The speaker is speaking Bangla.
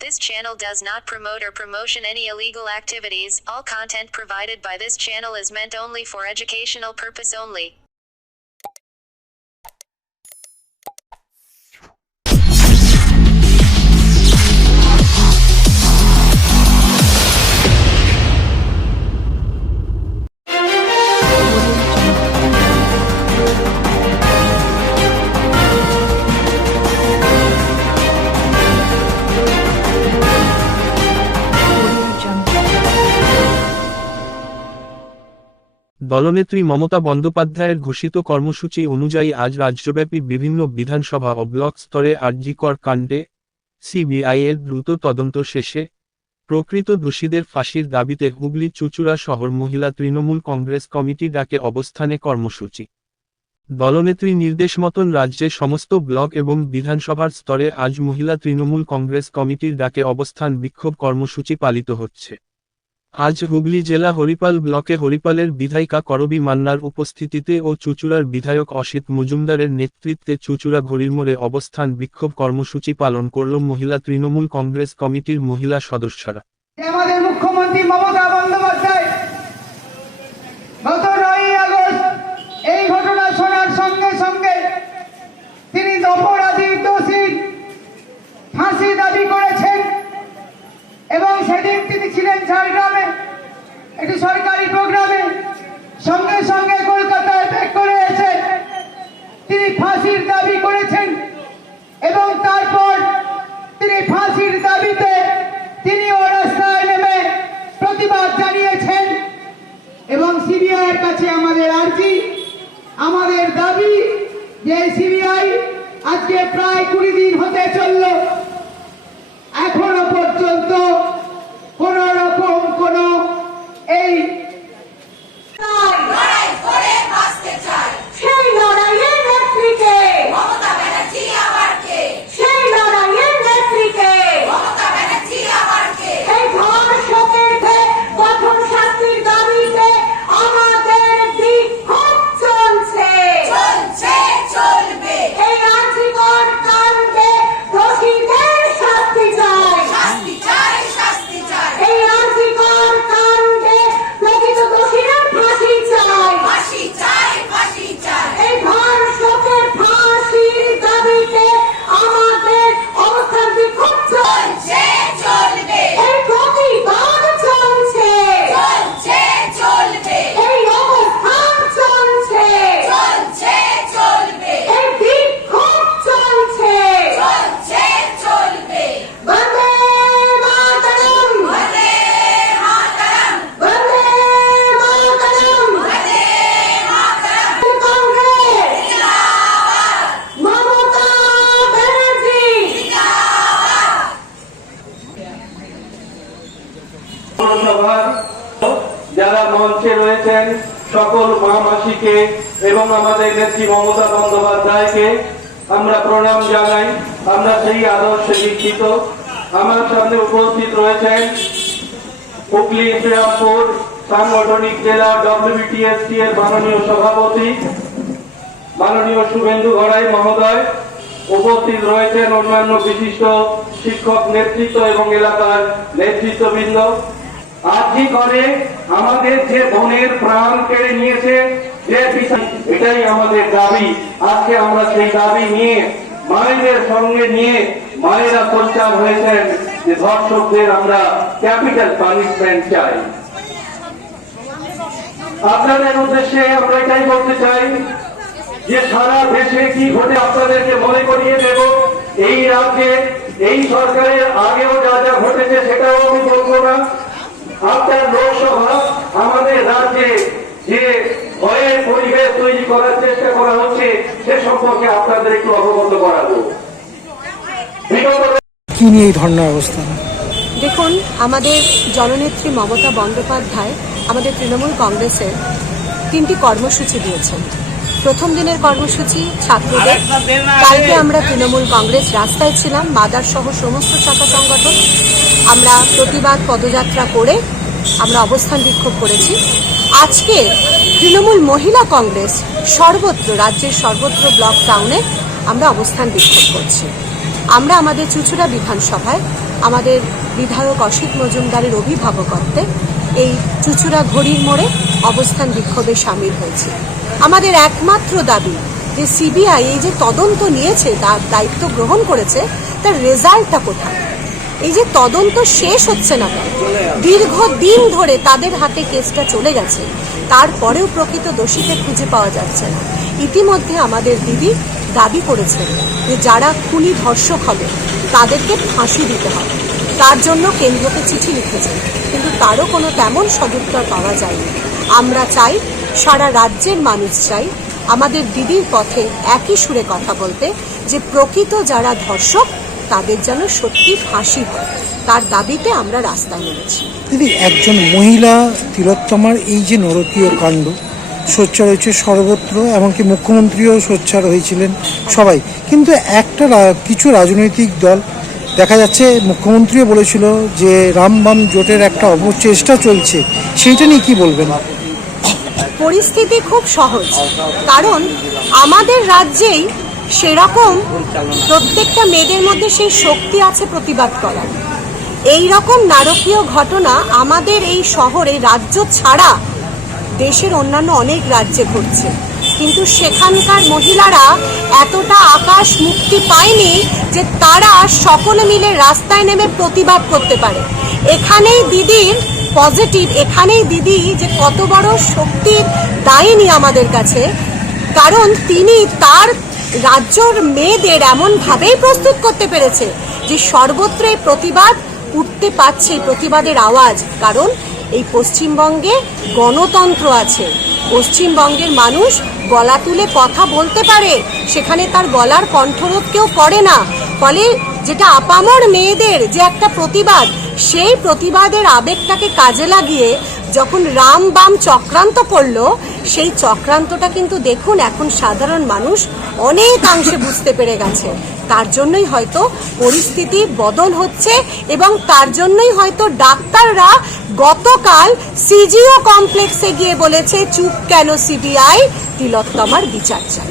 This channel does not promote or promotion any illegal activities. All content provided by this channel is meant only for educational purpose only. দলনেত্রী Mamata বন্দ্যোপাধ্যায়ের ঘোষিত কর্মসূচি অনুযায়ী আজ রাজ্যব্যাপী বিভিন্ন বিধানসভা ও ব্লক স্তরে আরজিকর কাণ্ডে সিবিআইয়ের দ্রুত তদন্ত শেষে প্রকৃত দোষীদের ফাঁসির দাবিতে হুগলি চুঁচুড়া শহর মহিলা তৃণমূল কংগ্রেস কমিটি ডাকে অবস্থানে কর্মসূচি। দলনেত্রী নির্দেশ মতন রাজ্যে সমস্ত ব্লক এবং বিধানসভার স্তরে আজ মহিলা তৃণমূল কংগ্রেস কমিটির ডাকে অবস্থান বিক্ষোভ কর্মসূচি পালিত হচ্ছে। আজ হুগলি জেলা হরিপাল ব্লকে হরিপালের বিধায়িকা করবী মান্নার উপস্থিতিতে ও চুঁচুড়ার বিধায়ক অসিত মজুমদারের নেতৃত্বে চুঁচুড়া ঘড়ির অবস্থান বিক্ষোভ কর্মসূচি পালন করল মহিলা তৃণমূল কংগ্রেস কমিটির মহিলা সদস্যরা। আমাদের মুখ্যমন্ত্রী মমতা বন্দ্যোপাধ্যায় গত 9ই আগস্ট এই ঘটনা শোনার সঙ্গে সঙ্গে তিনি অপরাধী দোষী ফাঁসি দাবি করেছেন এবং সেদিন তিনি ছিলেন ঝাড়গ্রামে একটি সরকারি প্রোগ্রামে। সঙ্গে সঙ্গে কলকাতায় ব্যাক করে এসে তিনি ফাঁসির দাবি করেছেন এবং তারপর তিনি ফাঁসির দাবিতে তিনিও রাস্তায় নেমে প্রতিবাদ জানিয়েছেন। এবং সিবিআইয়ের কাছে আমাদের আর্জি, আমাদের দাবি যে সিবিআই আজকে প্রায় 20 দিন হতে চলল, এখনো পর্যন্ত কোন রকম কোন এই লড়াই করে বাঁচতে চাই, সেই লড়াইয়ের নেত্রীকে মমতা ব্যানার্জি আবার কে, সেই লড়াইয়ের নেত্রীকে মমতা ব্যানার্জি আবার কে। এই ধর্ষকের কঠোর শাস্তির দাবিতে আমাদের বিক্ষোভ চলছে, চলছে, চলবে। এই আর্জিকর কাণ্ডে দোষীদের শাস্তি চাই, শাস্তি চাই, শাস্তি চাই। এই আর্জিকর কাণ্ডে প্রকৃত দোষীদের ফাঁসি চাই, ফাঁসি চাই, ফাঁসি চাই। এই ধর্ষকের ফাঁসির দাবিতে আমাদের অবস্থান বিক্ষোভ চলছে, চলবে। এই প্রতিবাদ চলছে, চলছে, চলবে। এই অবস্থান চলছে, চলছে, চলবে। এই বিক্ষোভ চলছে, চলছে, চলবে। বন্দে মাতরম, বন্দে মাতরম, বন্দে মাতরম, বন্দে মাতরম। কংগ্রেস জিন্দাবাদ, মমতা ব্যানার্জি জিন্দাবাদ। পৌরসভার যারা মঞ্চে রয়েছেন সকল মা মাসিকে এবং আমাদের নেত্রী মমতা বন্দ্যোপাধ্যায়কে আমরা প্রণাম জানাই। আমরা সেই আদর্শে দীক্ষিত। আমার সামনে উপস্থিত রয়েছেন হুগলি শ্রীরামপুর সাংগঠনিক জেলা WBTSC এর মাননীয় সভাপতি মাননীয় শুভেন্দু গড়াই মহোদয়, উপস্থিত রয়েছেন অন্যান্য বিশিষ্ট শিক্ষক নেতৃত্ব এবং এলাকার নেতৃত্ববৃন্দ। আজই করে আমাদের যে বোনের প্রাণ কেড়ে নিয়েছে, যে এটাই আমাদের দাবি। আজকে আমরা সেই দাবি নিয়ে মায়েদের সঙ্গে নিয়ে মায়েরা সোচ্চার হয়েছেন যে ধর্ষকদের আমরা ক্যাপিটাল পানিশমেন্ট চাই। আপনাদের উদ্দেশ্যে আমরা এটাই বলতে চাই যে সারা দেশে কি ঘটে আপনাদেরকে মনে করিয়ে দেব। এই রাজ্যে এই সরকারের আগেও যা যা ঘটেছে সেটাও আমি বলবো না। আপনার লোকসভা আমাদের রাজ্যে যে ভয়ের পরিবেশ তৈরি করার চেষ্টা করা হচ্ছে সে সম্পর্কে আপনাদের একটু অবগত করাবো। কি নিয়ে এই ধর্ণার অবস্থান? দেখুন, আমাদের জননেত্রী মমতা বন্দ্যোপাধ্যায় আমাদের তৃণমূল কংগ্রেসের 3টি কর্মসূচি দিয়েছেন। প্রথম দিনের কর্মসূচি ছাত্রদের। কালকে আমরা তৃণমূল কংগ্রেস রাস্তায় ছিলাম, মাদার সহ সমস্ত শাখা সংগঠন। আমরা প্রতিবাদ পদযাত্রা করে আমরা অবস্থান বিক্ষোভ করেছি। আজকে তৃণমূল মহিলা কংগ্রেস সর্বত্র, রাজ্যের সর্বত্র ব্লক টাউনে আমরা অবস্থান বিক্ষোভ করছি। আমরা আমাদের চুঁচুড়া বিধানসভায় আমাদের বিধায়ক অসিত মজুমদারের অভিভাবকত্বে এই চুঁচুড়া ঘড়ির মোড়ে অবস্থান বিক্ষোভে সামিল হয়েছি। আমাদের একমাত্র দাবি যে সিবিআই এই যে তদন্ত নিয়েছে, তার দায়িত্ব গ্রহণ করেছে, তার রেজাল্টটা কোথায়? এই যে তদন্ত শেষ হচ্ছে না কেন? দীর্ঘদিন ধরে তাদের হাতে কেসটা চলে গেছে, তারপরেও প্রকৃত দোষীকে খুঁজে পাওয়া যাচ্ছে না। ইতিমধ্যে আমাদের দিদি দাবি করেছেন যে যারা খুনি ধর্ষক হবে তাদেরকে ফাঁসি দিতে হবে, তার জন্য কেন্দ্রকে চিঠি লিখেছেন, কিন্তু তারও কোনো তেমন সদুত্তর পাওয়া যায়নি। আমরা চাই, সারা রাজ্যের মানুষ চাই আমাদের দিদির পথে একই সুরে কথা বলতে, যে প্রকৃত যারা ধর্ষক তাদের যেন সত্যি ফাঁসি হয়, তার দাবিতে আমরা রাস্তায় নেমেছি। দিদি, একজন মহিলা তিলোত্তমার এই যে নরকীয় কাণ্ড সোচ্চার হয়েছে সর্বত্র, এমনকি মুখ্যমন্ত্রীও সোচ্চার হয়েছিলেন সবাই, কিন্তু কিছু রাজনৈতিক দল দেখা যাচ্ছে, মুখ্যমন্ত্রীও বলেছিল যে রাম বাম জোটের একটা অপচেষ্টা চলছে, সেইটা নিয়ে কি বলবেন? পরিস্থিতি খুব সহজ, কারণ আমাদের রাজ্যেই সেরকম প্রত্যেকটা মেয়েদের মধ্যে সেই শক্তি আছে প্রতিবাদ করার। এই রকম নারকীয় ঘটনা আমাদের এই শহরে, রাজ্য ছাড়া দেশের অন্যান্য অনেক রাজ্যে ঘটছে, কিন্তু সেখানকার মহিলারা এতটা আকাশ মুক্তি পায়নি যে তারা সকলে মিলে রাস্তায় নেমে প্রতিবাদ করতে পারে। এখানেই দিদির পজিটিভ, এখানেই দিদি যে কত বড় শক্তির দায়িনী আমাদের কাছে, কারণ তিনি তার রাজ্যর মেয়েদের এমনভাবেই প্রস্তুত করতে পেরেছে যে সর্বত্র এই প্রতিবাদ উঠতে পারছে, প্রতিবাদের আওয়াজ। কারণ এই পশ্চিমবঙ্গে গণতন্ত্র আছে, পশ্চিমবঙ্গের মানুষ গলা তুলে কথা বলতে পারে, সেখানে তার গলার কণ্ঠরোধ কেউ করে না। ফলে যেটা আপামর মেয়েদের যে একটা প্রতিবাদ, সেই প্রতিবাদের আবেগটাকে কাজে লাগিয়ে যখন রাম বাম চক্রান্ত করলো, সেই চক্রান্তটা কিন্তু দেখুন এখন সাধারণ মানুষ অনেকাংশে বুঝতে পেরে গেছে। তার জন্যই হয়তো পরিস্থিতি বদল হচ্ছে, এবং তার জন্যই হয়তো ডাক্তাররা গতকাল সিজিও কমপ্লেক্সে গিয়ে বলেছে, চুপ কেন সিবিআই, তিলোত্তমার বিচার চাই।